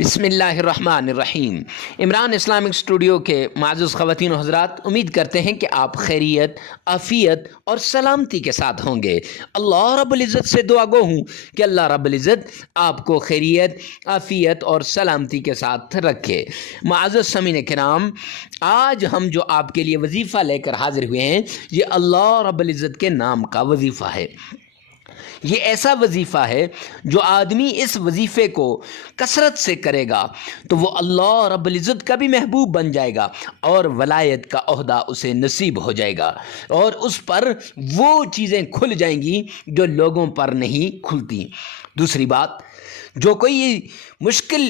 بسم اللہ الرحمن الرحیم۔ عمران اسلامک اسٹوڈیو کے معزز خواتین و حضرات، امید کرتے ہیں کہ آپ خیریت، عافیت اور سلامتی کے ساتھ ہوں گے۔ اللہ رب العزت سے دعا گو ہوں کہ اللہ رب العزت آپ کو خیریت، عافیت اور سلامتی کے ساتھ رکھے۔ معزز سامعین کرام، آج ہم جو آپ کے لیے وظیفہ لے کر حاضر ہوئے ہیں، یہ اللہ رب العزت کے نام کا وظیفہ ہے۔ یہ ایسا وظیفہ ہے جو آدمی اس وظیفے کو کثرت سے کرے گا تو وہ اللہ رب العزت کا بھی محبوب بن جائے گا اور ولایت کا عہدہ اسے نصیب ہو جائے گا، اور اس پر وہ چیزیں کھل جائیں گی جو لوگوں پر نہیں کھلتی۔ دوسری بات، جو کوئی مشکل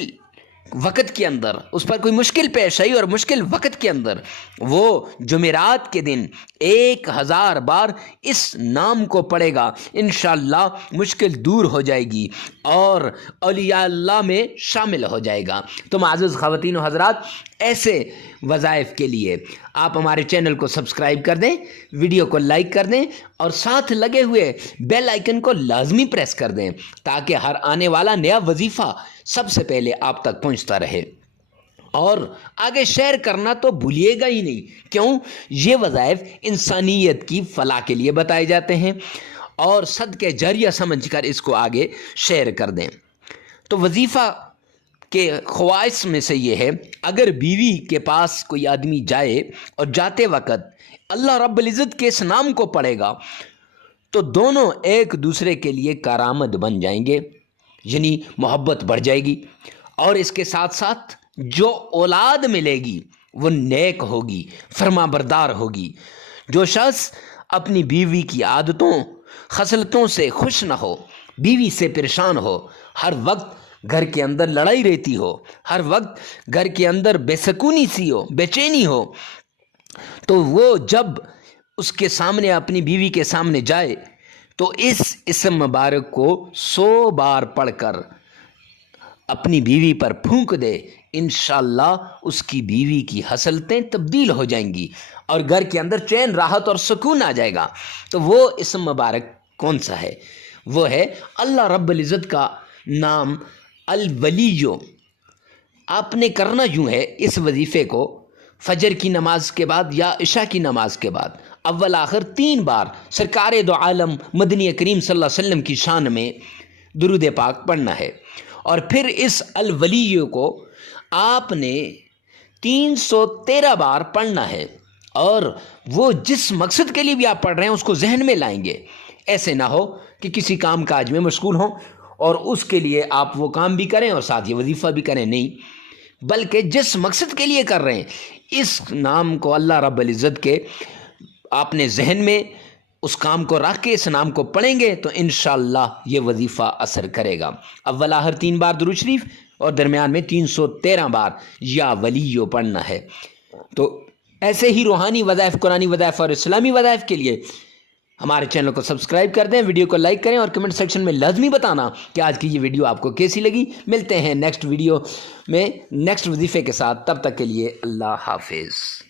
وقت کے اندر اس پر کوئی مشکل پیش آئی اور مشکل وقت کے اندر وہ جمعرات کے دن 1000 بار اس نام کو پڑھے گا، انشاءاللہ مشکل دور ہو جائے گی اور اولیاء اللہ میں شامل ہو جائے گا۔ تو معزز خواتین و حضرات، ایسے وظائف کے لیے آپ ہمارے چینل کو سبسکرائب کر دیں، ویڈیو کو لائک کر دیں اور ساتھ لگے ہوئے بیل آئیکن کو لازمی پریس کر دیں تاکہ ہر آنے والا نیا وظیفہ سب سے پہلے آپ تک پہنچتا رہے۔ اور آگے شیئر کرنا تو بھولیے گا ہی نہیں، کیوں؟ یہ وظائف انسانیت کی فلاح کے لیے بتائے جاتے ہیں، اور صدقہ جاریہ سمجھ کر اس کو آگے شیئر کر دیں۔ تو وظیفہ کے خواص میں سے یہ ہے، اگر بیوی کے پاس کوئی آدمی جائے اور جاتے وقت اللہ رب العزت کے اس نام کو پڑھے گا تو دونوں ایک دوسرے کے لیے کارآمد بن جائیں گے، یعنی محبت بڑھ جائے گی، اور اس کے ساتھ ساتھ جو اولاد ملے گی وہ نیک ہوگی، فرما بردار ہوگی۔ جو شخص اپنی بیوی کی عادتوں خصلتوں سے خوش نہ ہو، بیوی سے پریشان ہو، ہر وقت گھر کے اندر لڑائی رہتی ہو، ہر وقت گھر کے اندر بے سکونی سی ہو، بے چینی ہو، تو وہ جب اس کے سامنے اپنی بیوی کے سامنے جائے تو اس اسم مبارک کو 100 بار پڑھ کر اپنی بیوی پر پھونک دے، انشاءاللہ اس کی بیوی کی حسرتیں تبدیل ہو جائیں گی اور گھر کے اندر چین، راحت اور سکون آ جائے گا۔ تو وہ اسم مبارک کون سا ہے؟ وہ ہے اللہ رب العزت کا نام الولیو۔ آپ نے کرنا یوں ہے، اس وظیفے کو فجر کی نماز کے بعد یا عشاء کی نماز کے بعد اول آخر 3 بار سرکار دو عالم مدنی کریم صلی اللہ علیہ وسلم کی شان میں درود پاک پڑھنا ہے، اور پھر اس الولیو کو آپ نے 313 بار پڑھنا ہے، اور وہ جس مقصد کے لیے بھی آپ پڑھ رہے ہیں اس کو ذہن میں لائیں گے۔ ایسے نہ ہو کہ کسی کام کاج میں مشغول ہوں اور اس کے لیے آپ وہ کام بھی کریں اور ساتھ یہ وظیفہ بھی کریں، نہیں، بلکہ جس مقصد کے لیے کر رہے ہیں اس نام کو اللہ رب العزت کے آپ نے ذہن میں اس کام کو رکھ کے اس نام کو پڑھیں گے تو انشاءاللہ یہ وظیفہ اثر کرے گا۔ اول آخر 3 بار درود شریف اور درمیان میں 313 بار یا ولیو پڑھنا ہے۔ تو ایسے ہی روحانی وظائف، قرآنی وظائف اور اسلامی وظائف کے لیے ہمارے چینل کو سبسکرائب کر دیں، ویڈیو کو لائک کریں اور کمنٹ سیکشن میں لازمی بتانا کہ آج کی یہ ویڈیو آپ کو کیسی لگی۔ ملتے ہیں نیکسٹ ویڈیو میں نیکسٹ وظیفے کے ساتھ، تب تک کے لیے اللہ حافظ۔